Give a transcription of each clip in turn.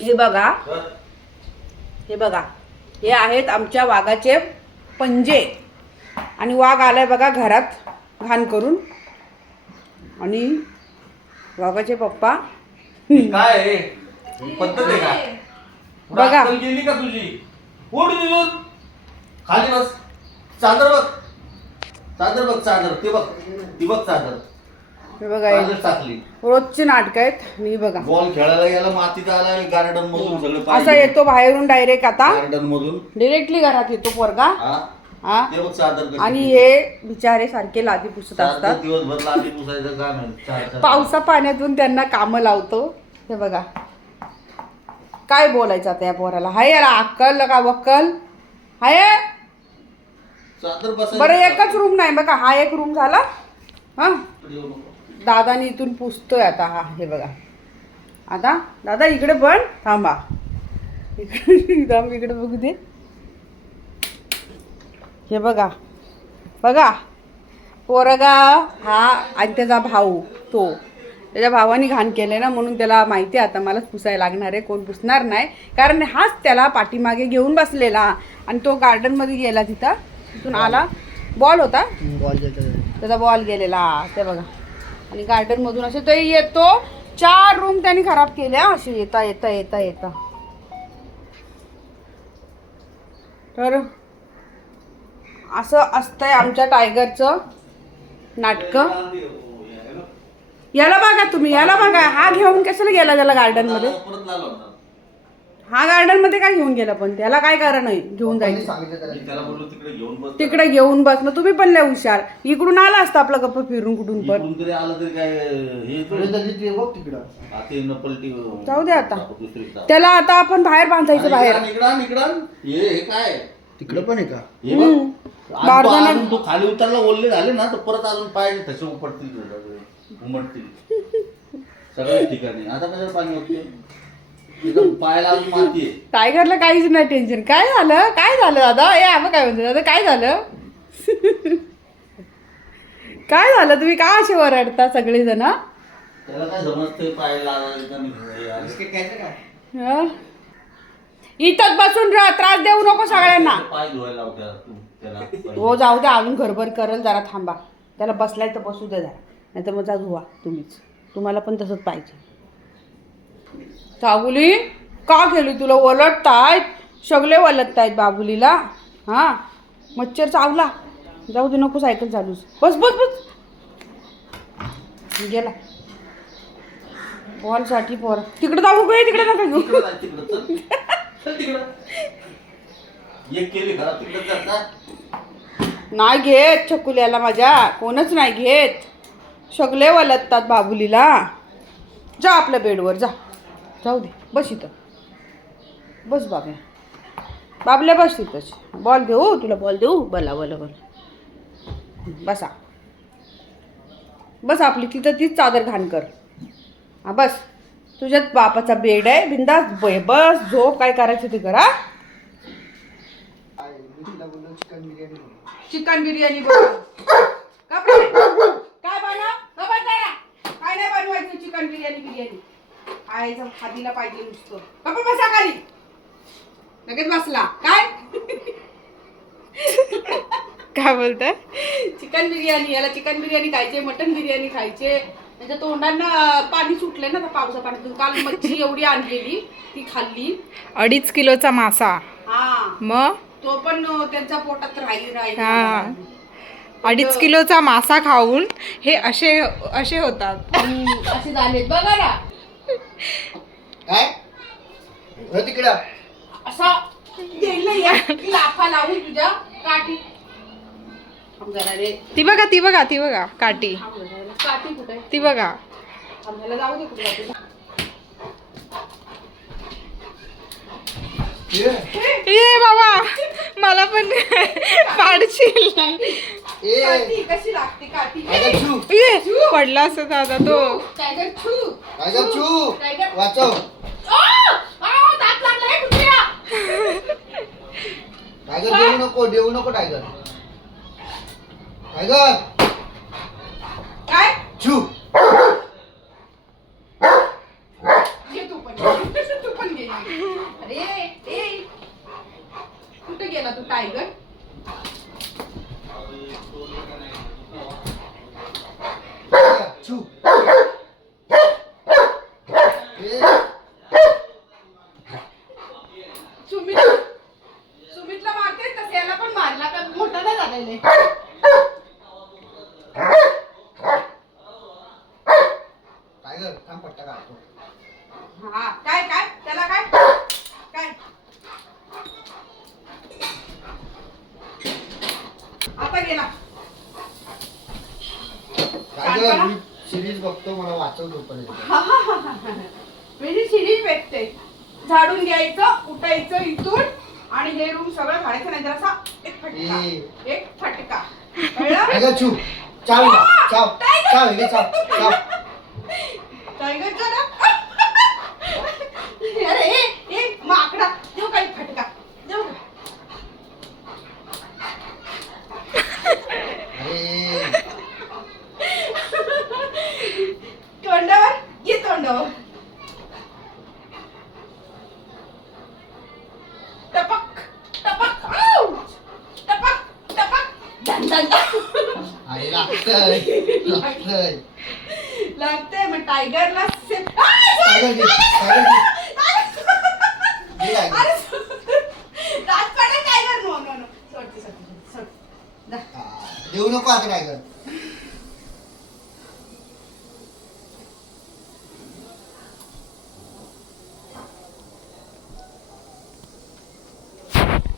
हे बघा. हे. बघा. हे आहेत आमच्या वाघाचे पंजे. आणि वाघ आलाय बघा घरात घाण करून. आणि वाघाचे पप्पा. काय पद्धत आहे का? बघा. गेली का तुझी? उठ तिथून खाली बस. चादर बघ. चादर बघ चादर. ते बघ. ती बघ चादर. हे बघा हे टाकली. रोजची नाटकं आहेत. आणि हे बघा. बॉल खेळायला गेला मातीत आला गार्डन मधून सगळं असा येतो बाहेरून डायरेक्ट आता. गार्डन मधून. डिरेक्टली घरात येतो पोरगा. हा. हा. ते बघ चादर कशी आणि. हे बिचारे सारखे लादी पुसत चार असतात. ते दिवसभर लादी पुसायचं काम आहे. चार चार पावसा पाण्यातून त्यांना कामं लावतो. हे बघा. काय बोलायचं आता या पोराला? हाय याला अक्कल का वक्कल? हाय चादर बसायचं बरं एकच रूम नाही बघा. हा एक रूम झाला. हा. येऊ नको. दादानी इथून पुसतोय आता हा हे बघा. आता दादा इकडे पण थांबा. इकडे थांब इकडे बघू दे. हे बघा. बघा. पोरगा हा आणि त्याचा भाऊ तो. त्याच्या भावाने घाण केले ना म्हणून त्याला माहिती आहे आता मलाच पुसायला लागणार आहे कोण पुसणार नाही. कारण हाच त्याला पाठीमागे घेऊन बसलेला. आणि तो गार्डनमध्ये गेला तिथं. तिथून आला. बॉल होता? त्याचा बॉल गेलेला. ते बघा. आणि गार्डनमधून असे तो येतो. चार रूम त्यांनी खराब केल्या. असे येता येता येता येता. तर असं असतंय आमच्या टायगरचं नाटकं. याला बघा तुम्ही याला बघा. हा घेऊन कशाला गेला त्याला गार्डनमध्ये मध्ये परत लाल होणार हा गार्डनमध्ये काय घेऊन गेला पण? त्याला काय कारण आहे? घेऊन जायचं. मी त्याला. बोललो तिकडे घेऊन बस तिकडे घेऊन बस. ना तुम्ही पण लय हुशार. इकडून आला असता आपलं गप्प फिरून कुठून पण. इकडून तरी आलं तरी काय हे थोडं. आता न पलटी जाऊ दे आता. दुसरी. त्याला आता आपण बाहेर बांधायचं बाहेर. इकडं, इकडं, इकडं. हे हे काय? तिकडं पण आहे का? हे बघ. अजून तो खाली उतरला ओल्ले झाले ना तर परत अजून पाय तसे उपटतील. उमटतील. सगळ्याच ठिकाणी. आता कशाला पाणी होते तिथं पायाला अजून माती आहे. टायगरला काहीच नाही टेन्शन. काय झालं? काय झालं? दादा ए आम्ही काय म्हणतो? दादा काय झालं? काय झालं? तुम्ही का असे ओरडता सगळेजण? त्याला काय समजतंय पायाला लावायचं का नाही? हं? इथंच बसून राहा. त्रास देऊ नको सगळ्यांना. पाय धुवायला लावत्या तू. त्याला हो जाऊ दे अजून घरभर करल जरा थांबा. त्याला बसलाय तर बसू दे जरा. नाही तर मग जा धुवा तुम्हीच. तुम्हाला पण तसंच पाहिजे. साबुली का केली तुला? ओलटतायत सगळे ओलटतायत बाबुलीला. हां? मच्छर चावला. जाऊ दे नको सायकल चालूच बस बस बस. गेला. बॉलसाठी पोर. तिकडे जाऊ नको तिकडे नका घेऊ. चल. चल. नाही घेत छकुल्याला माझ्या. कोणच नाही घेत. सगळे वलततात बाबुलीला. जा आपल्या बेडवर जा. जाऊ दे बस इथं. बस बाब्या. बाबल्या बस तिथंच बॉल देऊ तुला बॉल देऊ? बोला बोला बोला. बसा. बस आपली तिथं तीच चादर घाण कर. हां बस. तुझ्यात बापाचा बेड आहे बिंदास बस झोप काय करायचं ते करा चिकन बिर्याणी बनव. का बरं? काय बनव? काय नाही बनवायचं चिकन बिर्याणी बिर्याणी. खायचं खादीला पाहिजे नुसतं. पण बसा खाली. लगेच बसला. काय? काय बोलताय चिकन बिर्याणी. याला चिकन बिर्याणी खायचे मटन बिर्याणी खायचे. त्याच्या तोंडांना पाणी सुटले ना त्या पावसा पाण्यातून काल मच्छी एवढी आणलेली ती खाल्ली. अडीच किलोचा मासा. हा. मग? तो पण त्यांच्या पोटात राहील राहील हा. अडीच किलोचा मासा खाऊन हे असे असे होतात. असे झालेत. बघा ना. काय? हो तिकडं. असा गेलं या. लाफा लावून तुझ्या काठी. थांब जरा रे. ती बघा ती बघा ती बघा काठी. थांब जरा रे. काठी कुठे ती बघा. आम्हाला जाऊ दे कुठे ये. बाबा मला पण पाडशील ए. काठी कशी लागते काठी? टायगर छू ये पडला असं दादा तो. टायगर छू टायगर छू टायगर वाचव. हे. टायगर देऊ नको देऊ नको टायगर. टायगर. काय? छू घे तू पण तू पण घे टायगर छू ए, सुमित सुमितला मारते तसं याला पण मारला का मोठा नाही झालेला टायगर थांब पट्टा काढतो हा काय काय त्याला काय काय गेला? टायगर मी सिरीज बघतो मला वाचव तोपर्यंत म्हणजे सिरीज भेटते झाडून घ्यायचं उठायचं इथून आणि हे रूम सगळं झाडायचं नाही जरासा एक फटका. ए. एक फटका. कळलं? टायगर छू चाव इला, चाव चाव इकडे चाव चाव टायगर जरा अरे ए ए माकडा देऊ काही फटका देऊ का? अरे तोंडावर ये तोंडावर टपक टपक आऊ! टपक टपक धन धन धन. अरे लागतंय. लागतंय. लागतंय मग टायगरला से- टायगर घे टायगर घे घे टायगर. अरे दात पडे टायगर नो नो नो सोडते सोडते सोड दा. हा, देऊ नको आता टायगर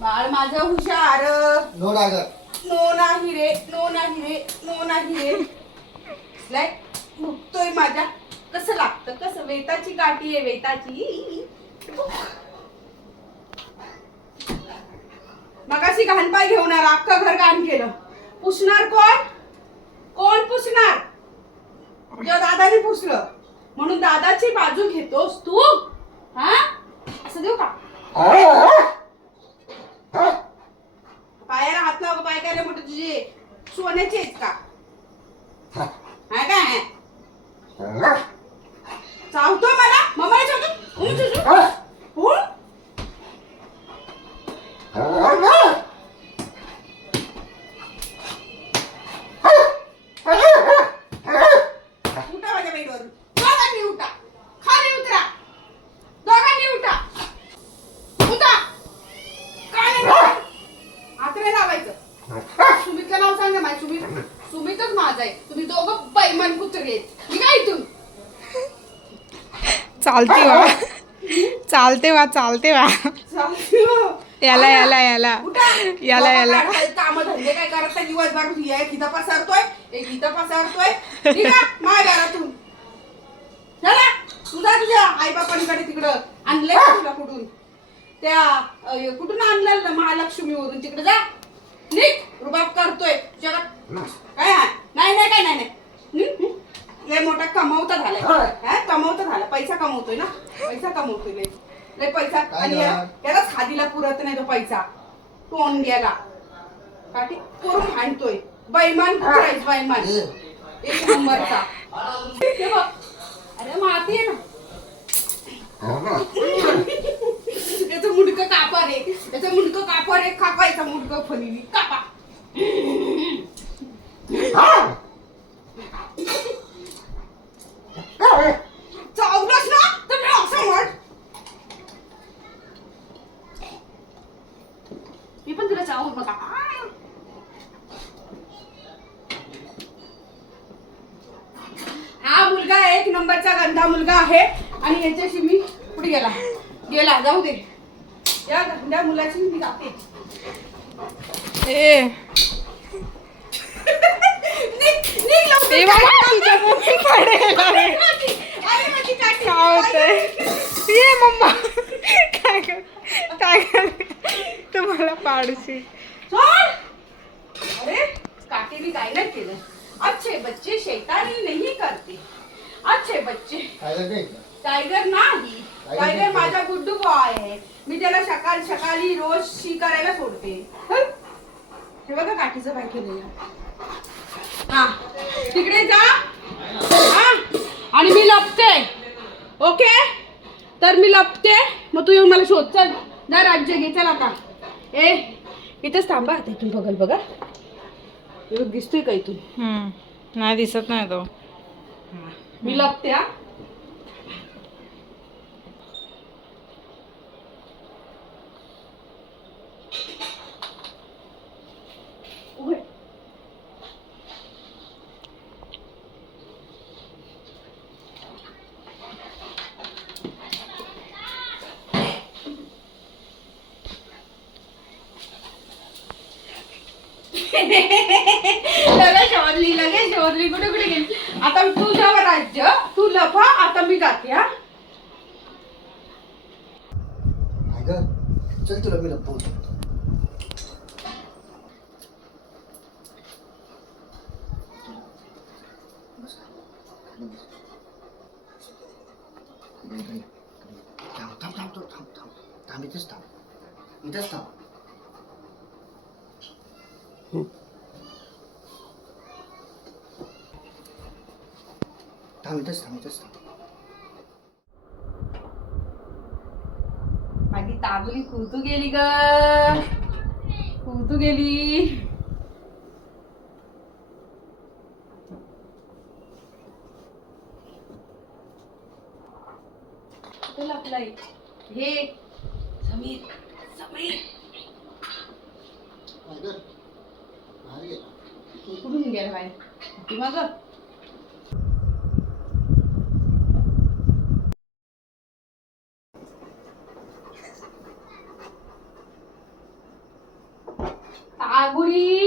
बाळ माझं हुशार. नो टायगर नो नाही रे नो नाही रे नो नाही रे. लाय भुकतोय माझ्या. कसं लागतं कसं? वेताची काठी आहे वेताची. मगाशी घाण पाय घेऊन आला घर घाण केलं. पुसणार कोण? कोण पुसणार? जेव्हा दादाने पुसलं. म्हणून दादाची बाजू घेतोस तू. हा? असं देऊ का? पायाला हात लाव पाय काय मोठे तुझे? सोन्याचे आहेत का? हा काय? चावतो मला? मम्मा चावतो? सुमितचं नाव सांगा माझ्या सुमित. सुमितच माझं आहे. तुम्ही दोघं बैमान कुत्रे मी काय इथून. चालते वा चालते वा चालते वा. याला याला याला. याला याला. काय काम धंदे काय करत नाही दिवसभर ही आहे तिथं पसरतोय एक इथं पसरतोय. ठीक आहे माझ्या घरातून. चला तुझा तुझ्या आई बापांकडे तिकडं. आणलंय तुला कुठून? त्या कुठून आणलं महालक्ष्मीवरून. तिकडे जा. निक रुबाब करतोय. जगात काय? नाही नाही काय नाही नाही. हं? हं? लय मोठा कमवता झालाय. हा कमवता झाला पैसा कमवतोय ना? पैसा कमवतोय लय. लय पैसा. काय आणि झालं? या- यालाच खादीला पुरत नाही तो पैसा. तोंड गेला काठी करून हाणतोय. बैमान कुत्रायच बैमान? एक नंबरचा. हे बघ. अरे माती आहे ना. मुडकं कापा रे. त्याचं मुडकं कापा रे कापायचं मुडकं फलिनी कापा. चावलंच ना? तर मी असं म्हण. मी पण तुला चावून बघा. हा मुलगा एक नंबरचा गंधा मुलगा आहे. आणि याच्याशी मी पुढे गेला. गेला जाऊ दे. या मुलाची मी जाते ए. ये मम्मा. काय काय तुम्हाला पाडशी. अरे काठीने काय नाही केलं. अच्छे बच्चे शैतानी नाही करते. अच्छे बच्चे. टायगर नाही. टायगर आहे. मी त्याला सकाळ सकाळी रोज शी करायला सोडते. हं? हे बघा काठीचं काय केलेलं. हा. तिकडे जा. हा. आणि मी लपते. ओके? तर मी लपते. मग तू येऊन मला शोध. चल. जा राज्य घे. चल आता. ए इथेच थांबा. आता इथून बघल बघा. दिसतोय का इथून? हम्म. नाही दिसत नाही तो. मी लपते हा. लगेच शोधली लगेच शोधली. कुठे कुठे गेली? आता तुझ्यावर राज्य तू लफा आता मी जाते हा. चल तुला मी लपवतो थांब थांब थांब थांब थांब. थांब इथेच थांब. इथेच थांब. थांब इथेच थांब इथेच माझी तागुली कुतू गेली ग कुतू गेली कुठे हे समीर समीर काय ग भारी आहे. तू कुठून गेला बाय ती मग तागुली